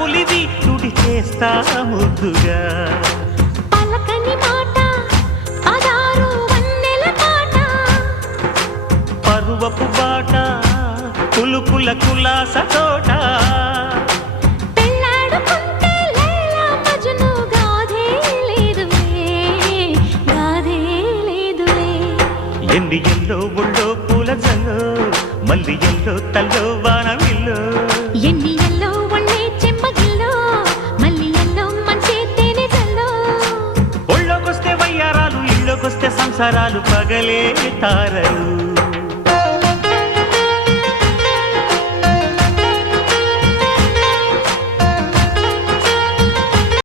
ఉలివి తుడి చేస్తా ముద్దుగా పలకని మాట పదారు వన్నెల పాట పరువపు బాట కులుకుల కులాస తోట పెళ్ళాడుకుంటే లైలా మజ్ను గాథే లేదులే గాథే లేదులే ఎన్ని ఎల్లో ఒళ్ళో పూల జల్లో మల్లి ఎల్లో తల్లో వానవిల్లో ఎన్ని ఎల్లో ఒళ్ళే చెమ్మగిల్లో మల్లి ఎల్లో మంచి తేనె జల్లో ఒళ్ళోకొస్తే వయ్యారాలు ఇళ్ళోకొస్తే సంసారాలు పగలే తారలు